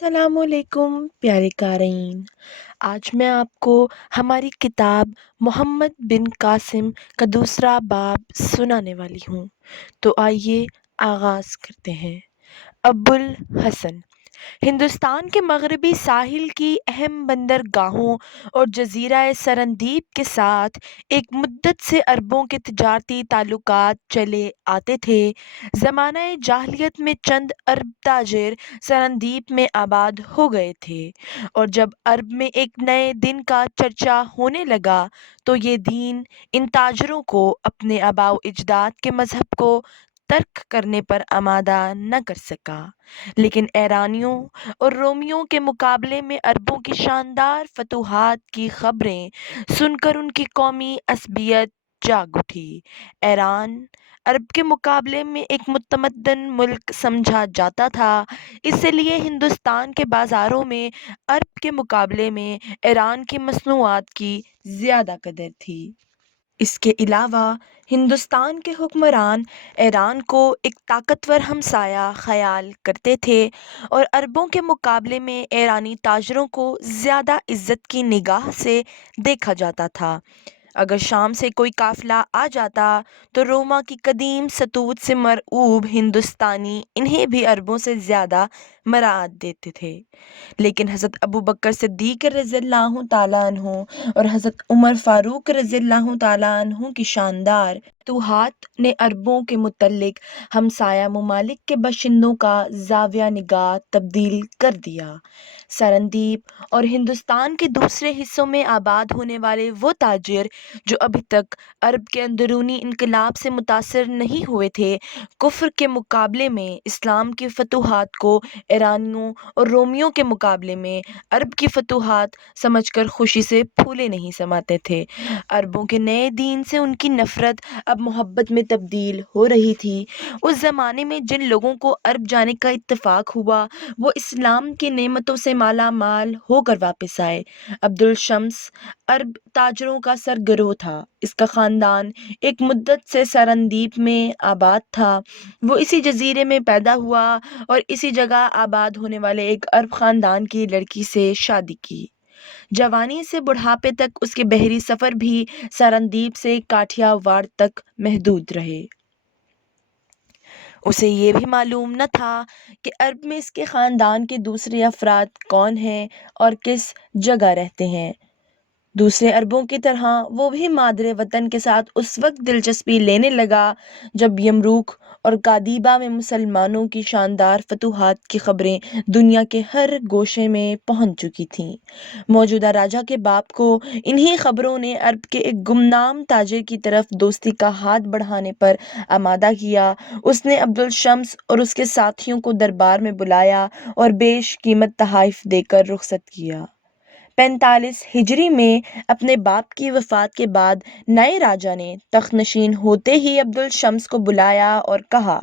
السلام علیکم پیارے قارئین۔ آج میں آپ کو ہماری کتاب محمد بن قاسم کا دوسرا باب سنانے والی ہوں، تو آئیے آغاز کرتے ہیں۔ ابو الحسن ہندوستان کے مغربی ساحل کی اہم بندرگاہوں اور جزیرہ سرندیپ کے ساتھ ایک مدت سے عربوں کے تجارتی تعلقات چلے آتے تھے۔ زمانہ جاہلیت میں چند عرب تاجر سرندیپ میں آباد ہو گئے تھے، اور جب عرب میں ایک نئے دین کا چرچا ہونے لگا تو یہ دین ان تاجروں کو اپنے آباء و اجداد کے مذہب کو ترک کرنے پر آمادہ نہ کر سکا، لیکن ایرانیوں اور رومیوں کے مقابلے میں عربوں کی شاندار فتوحات کی خبریں سن کر ان کی قومی عصبیت جاگ اٹھی۔ ایران عرب کے مقابلے میں ایک متمدن ملک سمجھا جاتا تھا، اس لیے ہندوستان کے بازاروں میں عرب کے مقابلے میں ایران کی مصنوعات کی زیادہ قدر تھی۔ اس کے علاوہ ہندوستان کے حکمران ایران کو ایک طاقتور ہمسایہ خیال کرتے تھے، اور عربوں کے مقابلے میں ایرانی تاجروں کو زیادہ عزت کی نگاہ سے دیکھا جاتا تھا۔ اگر شام سے کوئی قافلہ آ جاتا تو روما کی قدیم ستوت سے مرعوب ہندوستانی انہیں بھی عربوں سے زیادہ مراعات دیتے تھے، لیکن حضرت ابوبکر صدیق رضی اللہ تعالیٰ عنہ اور حضرت عمر فاروق رضی اللہ تعالیٰ عنہ کی شاندار فتوحات نے عربوں کے متعلق ہمسایہ ممالک کے باشندوں کا زاویہ نگاہ تبدیل کر دیا۔ سرندیپ اور ہندوستان کے دوسرے حصوں میں آباد ہونے والے وہ تاجر جو ابھی تک عرب کے اندرونی انقلاب سے متاثر نہیں ہوئے تھے، کفر کے مقابلے میں اسلام کی فتوحات کو ایرانیوں اور رومیوں کے مقابلے میں عرب کی فتوحات سمجھ کر خوشی سے پھولے نہیں سماتے تھے۔ عربوں کے نئے دین سے ان کی نفرت اب محبت میں تبدیل ہو رہی تھی۔ اس زمانے میں جن لوگوں کو عرب جانے کا اتفاق ہوا وہ اسلام کی نعمتوں سے مالا مال ہو کر واپس آئے۔ عبد الشمس عرب تاجروں کا سرگروہ تھا۔ اس کا خاندان ایک مدت سے سرندیپ میں آباد تھا۔ وہ اسی جزیرے میں پیدا ہوا اور اسی جگہ آباد ہونے والے ایک عرب خاندان کی لڑکی سے شادی کی۔ جوانی سے بڑھاپے تک اس کے بحری سفر بھی سرندیپ سے کاٹھیا واڑ تک محدود رہے۔ اسے یہ بھی معلوم نہ تھا کہ عرب میں اس کے خاندان کے دوسرے افراد کون ہیں اور کس جگہ رہتے ہیں۔ دوسرے عربوں کی طرح وہ بھی مادر وطن کے ساتھ اس وقت دلچسپی لینے لگا جب یمروک اور قادیبہ میں مسلمانوں کی شاندار فتوحات کی خبریں دنیا کے ہر گوشے میں پہنچ چکی تھیں۔ موجودہ راجا کے باپ کو انہی خبروں نے عرب کے ایک گمنام تاجر کی طرف دوستی کا ہاتھ بڑھانے پر آمادہ کیا۔ اس نے عبد الشمس اور اس کے ساتھیوں کو دربار میں بلایا اور بیش قیمت تحائف دے کر رخصت کیا۔ 45 ہجری میں اپنے باپ کی وفات کے بعد نئے راجا نے تخت نشین ہوتے ہی عبد الشمس کو بلایا اور کہا،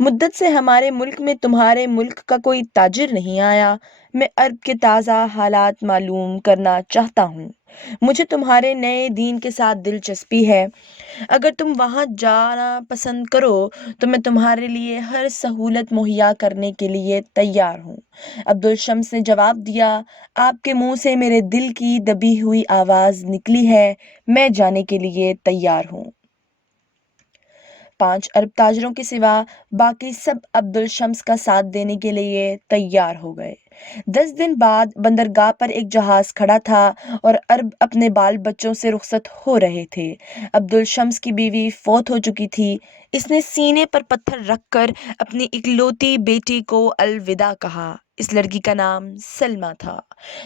مدت سے ہمارے ملک میں تمہارے ملک کا کوئی تاجر نہیں آیا۔ میں عرب کے تازہ حالات معلوم کرنا چاہتا ہوں۔ مجھے تمہارے نئے دین کے ساتھ دلچسپی ہے۔ اگر تم وہاں جانا پسند کرو تو میں تمہارے لیے ہر سہولت مہیا کرنے کے لیے تیار ہوں۔ عبد الشمس نے جواب دیا، آپ کے منہ سے میرے دل کی دبی ہوئی آواز نکلی ہے، میں جانے کے لیے تیار ہوں۔ 5 عرب تاجروں کے سوا باقی سب عبد الشمس کا ساتھ دینے کے لیے تیار ہو گئے۔ 10 دن بعد بندرگاہ پر ایک جہاز کھڑا تھا اور عرب اپنے بال بچوں سے رخصت ہو رہے تھے۔ عبد الشمس کی بیوی فوت ہو چکی تھی۔ اس نے سینے پر پتھر رکھ کر اپنی اکلوتی بیٹی کو الوداع کہا۔ اس لڑکی کا نام سلمیٰ تھا۔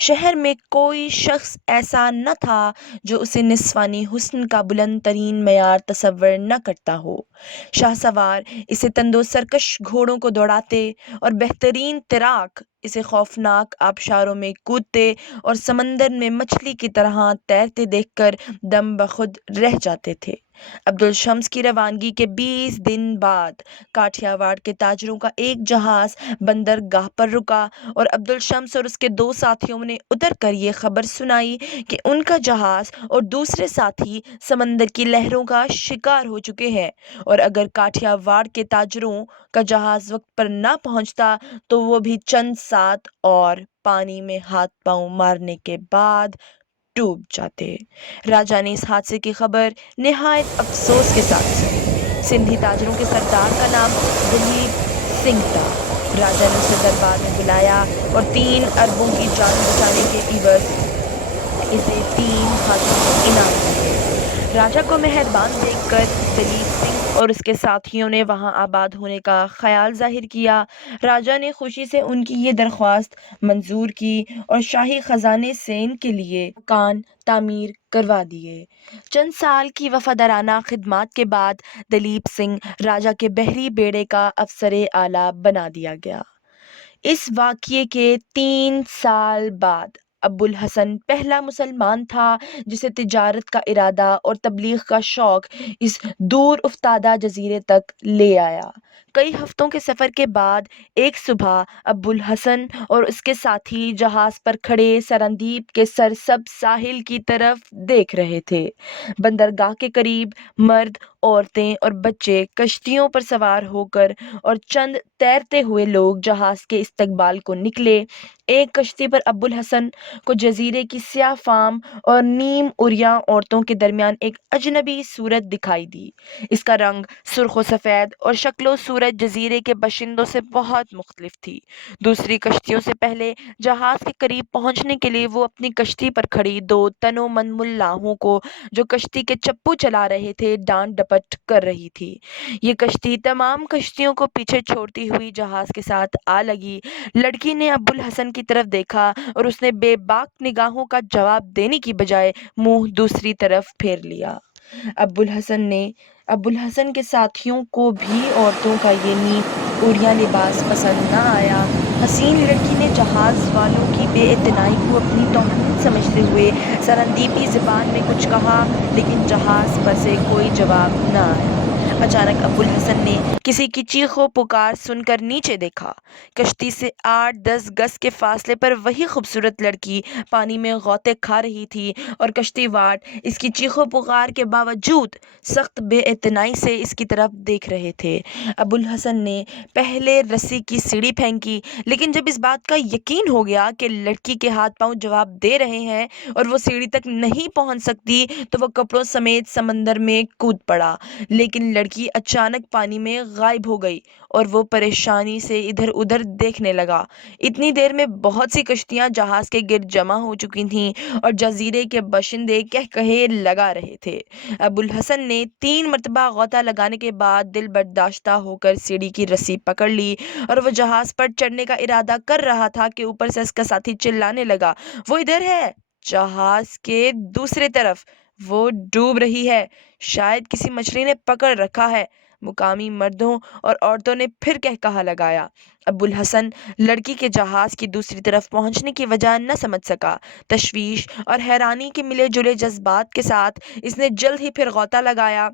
شہر میں کوئی شخص ایسا نہ تھا جو اسے نسوانی حسن کا بلند ترین معیار تصور نہ کرتا ہو۔ شاہ سوار اسے تندو سرکش گھوڑوں کو دوڑاتے اور بہترین تیراک اسے خوفناک آبشاروں میں کودتے اور سمندر میں مچھلی کی طرح تیرتے دیکھ کر دم بخود رہ جاتے تھے۔ عبدالشمس کی روانگی کے 20 دن بعد کاٹھیاواڑ کے تاجروں کا ایک جہاز بندرگاہ پر رکا اور عبدالشمس اور اس کے 2 ساتھیوں نے اتر کر یہ خبر سنائی کہ ان کا جہاز اور دوسرے ساتھی سمندر کی لہروں کا شکار ہو چکے ہیں، اور اگر کاٹھیاواڑ کے تاجروں کا جہاز وقت پر نہ پہنچتا تو وہ بھی چند ساتھ اور پانی میں ہاتھ پاؤں مارنے کے بعد ڈوب جاتے۔ راجا نے اس حادثے کی خبر نہایت افسوس کے ساتھ سنی۔ سندھی تاجروں کے سردار کا نام دلیپ سنگھ تھا۔ راجا نے اسے دربار میں بلایا اور 3 اربوں کی جان بچانے کے عوض اسے 3 ہاتھی انعام دیے۔ راجا کو مہربان دیکھ کر دلیپ سنگھ اور اس کے ساتھیوں نے وہاں آباد ہونے کا خیال ظاہر کیا۔ راجا نے خوشی سے ان کی یہ درخواست منظور کی اور شاہی خزانے سے ان کے لیے مکان تعمیر کروا دیے۔ چند سال کی وفادارانہ خدمات کے بعد دلیپ سنگھ راجا کے بحری بیڑے کا افسر اعلیٰ بنا دیا گیا۔ اس واقعے کے 3 سال بعد ابو الحسن پہلا مسلمان تھا جسے تجارت کا ارادہ اور تبلیغ کا شوق اس دور افتادہ جزیرے تک لے آیا۔ کئی ہفتوں کے سفر کے بعد ایک صبح ابو الحسن اور اس کے ساتھی جہاز پر کھڑے سرندیپ کے سرسبز ساحل کی طرف دیکھ رہے تھے۔ بندرگاہ کے قریب مرد، عورتیں اور بچے کشتیوں پر سوار ہو کر اور چند تیرتے ہوئے لوگ جہاز کے استقبال کو نکلے۔ ایک کشتی پر ابو الحسن کو جزیرے کی سیاہ فام اور نیم عریاں عورتوں کے درمیان ایک اجنبی صورت دکھائی دی۔ اس کا رنگ سرخ و سفید اور شکل و صورت جزیرے کے باشندوں سے بہت مختلف تھی۔ دوسری کشتیوں سے پہلے جہاز کے قریب پہنچنے کے لیے وہ اپنی کشتی پر کھڑی 2 تنومند ملاحوں کو جو کشتی کے چپو چلا رہے تھے ڈانٹ ڈپٹ کر رہی تھی۔ یہ کشتی تمام کشتیوں کو پیچھے چھوڑتی ہوئی جہاز کے ساتھ آ لگی۔ لڑکی نے ابو الحسن کی طرف دیکھا اور اس نے بے باک نگاہوں کا جواب دینے کی بجائے منہ دوسری طرف پھیر لیا۔ ابو الحسن کے ساتھیوں کو بھی عورتوں کا یہ نیم عریاں لباس پسند نہ آیا۔ حسین لڑکی نے جہاز والوں کی بے اعتنائی کو اپنی توہین سمجھتے ہوئے سرندیپی زبان میں کچھ کہا، لیکن جہاز پر سے کوئی جواب نہ آیا۔ اچانک ابو الحسن نے کسی کی چیخ و پکار سن کر نیچے دیکھا۔ کشتی سے 8-10 گز کے فاصلے پر وہی خوبصورت لڑکی پانی میں غوطے کھا رہی تھی اور کشتی واڑ اس کی چیخ و پکار کے باوجود سخت بے اعتنائی سے اس کی طرف دیکھ رہے تھے۔ ابو الحسن نے پہلے رسی کی سیڑھی پھینکی، لیکن جب اس بات کا یقین ہو گیا کہ لڑکی کے ہاتھ پاؤں جواب دے رہے ہیں اور وہ سیڑھی تک نہیں پہنچ سکتی تو وہ کپڑوں سمیت سمندر میں کود پڑا، لیکن لڑکی اچانک پانی میں غائب ہو گئی اور وہ پریشانی سے ادھر ادھر دیکھنے لگا۔ اتنی دیر میں بہت سی کشتیاں جہاز کے گرد جمع ہو چکی تھیں اور جزیرے کے باشندے کہے لگا رہے تھے۔ ابو الحسن نے 3 مرتبہ غوطہ لگانے کے بعد دل برداشتہ ہو کر سیڑھی کی رسی پکڑ لی اور وہ جہاز پر چڑھنے کا ارادہ کر رہا تھا کہ اوپر سے اس کا ساتھی چلانے لگا، وہ ادھر ہے، جہاز کے دوسرے طرف، وہ ڈوب رہی ہے، شاید کسی مچھلی نے پکڑ رکھا ہے۔ مقامی مردوں اور عورتوں نے پھر کہا لگایا۔ ابو الحسن لڑکی کے جہاز کی دوسری طرف پہنچنے کی وجہ نہ سمجھ سکا۔ تشویش اور حیرانی کے ملے جلے جذبات کے ساتھ اس نے جلد ہی پھر غوطہ لگایا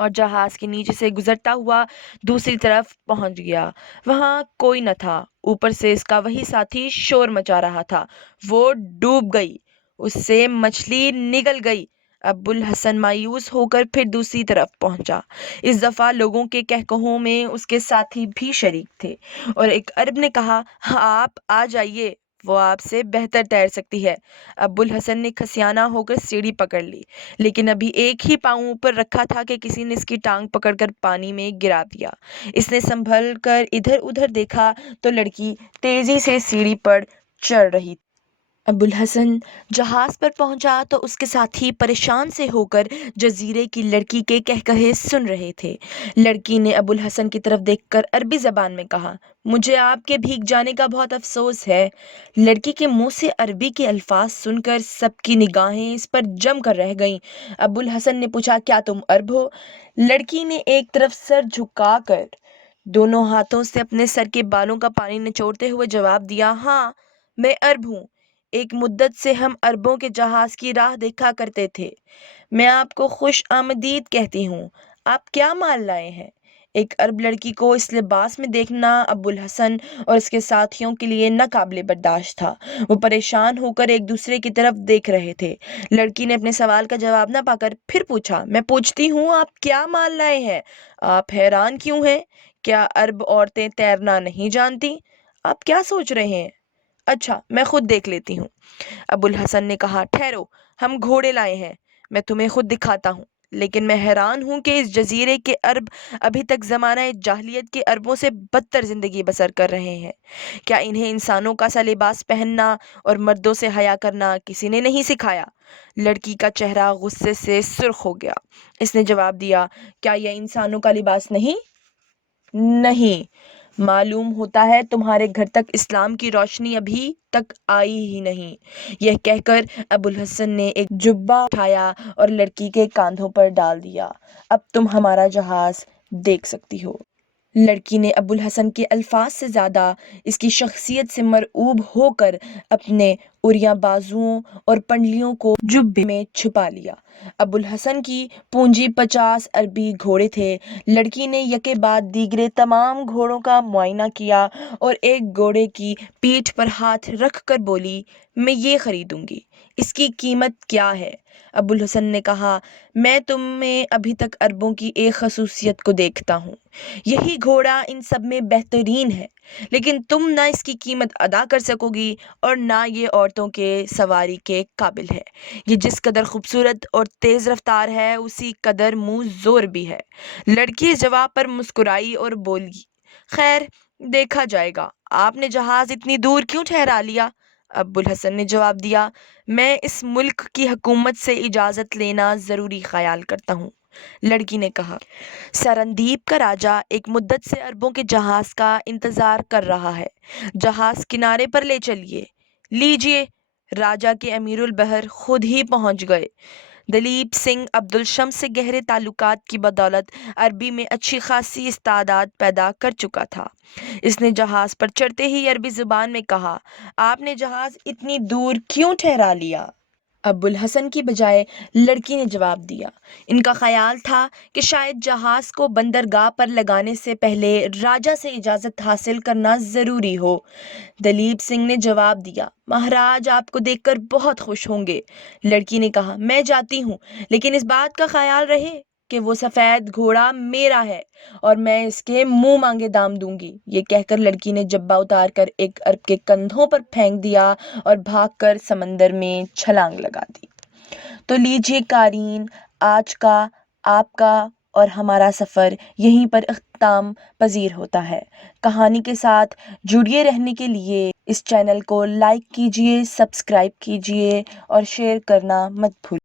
اور جہاز کے نیچے سے گزرتا ہوا دوسری طرف پہنچ گیا۔ وہاں کوئی نہ تھا، اوپر سے اس کا وہی ساتھی شور مچا رہا تھا۔ وہ ڈوب گئی، اس سے مچھلی نگل گئی۔ ابو الحسن مایوس ہو کر پھر دوسری طرف پہنچا۔ اس دفعہ لوگوں کے کہکہوں میں اس کے ساتھی بھی شریک تھے اور ایک عرب نے کہا، آپ آ جائیے، وہ آپ سے بہتر تیر سکتی ہے۔ ابو الحسن نے کھسیانہ ہو کر سیڑھی پکڑ لی، لیکن ابھی ایک ہی پاؤں اوپر رکھا تھا کہ کسی نے اس کی ٹانگ پکڑ کر پانی میں گرا دیا۔ اس نے سنبھل کر ادھر ادھر دیکھا تو لڑکی تیزی سے سیڑھی پر چڑھ رہی تھی۔ ابو الحسن جہاز پر پہنچا تو اس کے ساتھی پریشان سے ہو کر جزیرے کی لڑکی کے کہے سن رہے تھے۔ لڑکی نے ابو الحسن کی طرف دیکھ کر عربی زبان میں کہا، مجھے آپ کے بھیگ جانے کا بہت افسوس ہے۔ لڑکی کے منہ سے عربی کے الفاظ سن کر سب کی نگاہیں اس پر جم کر رہ گئیں۔ ابو الحسن نے پوچھا، کیا تم عرب ہو؟ لڑکی نے ایک طرف سر جھکا کر دونوں ہاتھوں سے اپنے سر کے بالوں کا پانی نچوڑتے ہوئے جواب دیا، ہاں، میں عرب ہوں۔ ایک مدت سے ہم عربوں کے جہاز کی راہ دیکھا کرتے تھے۔ میں آپ کو خوش آمدید کہتی ہوں۔ آپ کیا مال لائے ہیں؟ ایک عرب لڑکی کو اس لباس میں دیکھنا ابو الحسن اور اس کے ساتھیوں کے لیے ناقابل برداشت تھا۔ وہ پریشان ہو کر ایک دوسرے کی طرف دیکھ رہے تھے۔ لڑکی نے اپنے سوال کا جواب نہ پا کر پھر پوچھا، میں پوچھتی ہوں آپ کیا مال لائے ہیں؟ آپ حیران کیوں ہیں؟ کیا عرب عورتیں تیرنا نہیں جانتی؟ آپ کیا سوچ رہے ہیں؟ اچھا، میں خود دیکھ لیتی ہوں۔ ابو الحسن نے کہا، ٹھہرو، ہم گھوڑے لائے ہیں، میں تمہیں خود دکھاتا ہوں۔ لیکن میں حیران ہوں کہ اس جزیرے کے عرب ابھی تک زمانہ جاہلیت کے عربوں سے بدتر زندگی بسر کر رہے ہیں۔ کیا انہیں انسانوں کا سا لباس پہننا اور مردوں سے حیا کرنا کسی نے نہیں سکھایا؟ لڑکی کا چہرہ غصے سے سرخ ہو گیا۔ اس نے جواب دیا، کیا یہ انسانوں کا لباس نہیں؟ نہیں، معلوم ہوتا ہے تمہارے گھر تک اسلام کی روشنی ابھی تک آئی ہی نہیں۔ یہ کہہ کر ابو الحسن نے ایک جبہ اٹھایا اور لڑکی کے کاندھوں پر ڈال دیا۔ اب تم ہمارا جہاز دیکھ سکتی ہو۔ لڑکی نے ابو الحسن کے الفاظ سے زیادہ اس کی شخصیت سے مرعوب ہو کر اپنے عریاں بازوؤں اور پنڈلیوں کو جبے میں چھپا لیا۔ ابو الحسن کی پونجی 50 عربی گھوڑے تھے۔ لڑکی نے یکے بعد دیگرے تمام گھوڑوں کا معائنہ کیا اور ایک گھوڑے کی پیٹھ پر ہاتھ رکھ کر بولی، میں یہ خریدوں گی، اس کی قیمت کیا ہے؟ ابو الحسن نے کہا، میں تم میں ابھی تک عربوں کی ایک خصوصیت کو دیکھتا ہوں۔ یہی گھوڑا ان سب میں بہترین ہے، لیکن تم نہ اس کی قیمت ادا کر سکو گی اور نہ یہ عورتوں کے سواری کے قابل ہے۔ یہ جس قدر خوبصورت اور تیز رفتار ہے، اسی قدر منہ زور بھی ہے۔ لڑکی اس جواب پر مسکرائی اور بولی، خیر، دیکھا جائے گا۔ آپ نے جہاز اتنی دور کیوں ٹھہرا لیا؟ ابو الحسن نے جواب دیا، میں اس ملک کی حکومت سے اجازت لینا ضروری خیال کرتا ہوں۔ لڑکی نے کہا، سرندیپ کا راجا ایک مدت سے عربوں کے جہاز کا انتظار کر رہا ہے۔ جہاز کنارے پر لے چلیے۔ لیجئے، راجا کے امیر البحر خود ہی پہنچ گئے۔ دلیپ سنگھ عبد الشمس سے گہرے تعلقات کی بدولت عربی میں اچھی خاصی استعداد پیدا کر چکا تھا۔ اس نے جہاز پر چڑھتے ہی عربی زبان میں کہا، آپ نے جہاز اتنی دور کیوں ٹھہرا لیا؟ ابو الحسن کی بجائے لڑکی نے جواب دیا، ان کا خیال تھا کہ شاید جہاز کو بندرگاہ پر لگانے سے پہلے راجا سے اجازت حاصل کرنا ضروری ہو۔ دلیپ سنگھ نے جواب دیا، مہاراج آپ کو دیکھ کر بہت خوش ہوں گے۔ لڑکی نے کہا، میں جاتی ہوں، لیکن اس بات کا خیال رہے کہ وہ سفید گھوڑا میرا ہے اور میں اس کے منہ مانگے دام دوں گی۔ یہ کہہ کر لڑکی نے جبہ اتار کر ایک عرب کے کندھوں پر پھینک دیا اور بھاگ کر سمندر میں چھلانگ لگا دی۔ تو لیجئے قارئین، آج کا آپ کا اور ہمارا سفر یہیں پر اختتام پذیر ہوتا ہے۔ کہانی کے ساتھ جڑے رہنے کے لیے اس چینل کو لائک کیجئے، سبسکرائب کیجئے اور شیئر کرنا مت بھولیے۔